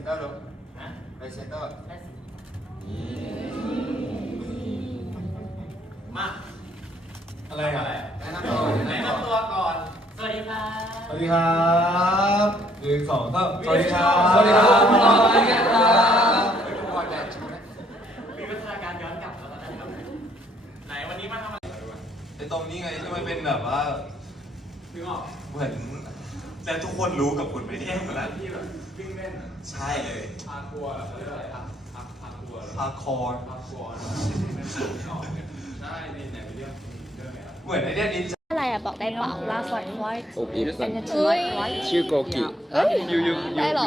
นเตอร์ลูกไปเซนเตอร์มาอะไรอ่ะแนะนำตัวก่อน สวัสดีครับ สวัสดีครับ1 2 3สวัสดีครับ สวัสดีครับ สวัสดีครับ ก่อนแดดใช่ไหม มีพัฒนาการย้อนกลับแล้วนะครับไหนวันนี้มาทำอะไร ไอตรงนี้ไงที่มันเป็นแบบว่า นึกออก เหมือนแล้วทุกคนรู้กับคุณไปเที่ยวนะ ที่แบบวิ่งเล่น ใช่เลย พาคัวเขาเรียกอะไรพาคัว พาคอร์ พาคัวใช่นี่ไหนเรื่องอะไรอ่ะ เหมือนไอเนี้ยนินจา อะไรอะบอกได้เปล่า Last like white อบอิบ and it's เฮ้ย like white ชื่อโกกิ เอ้ยได้เหรอ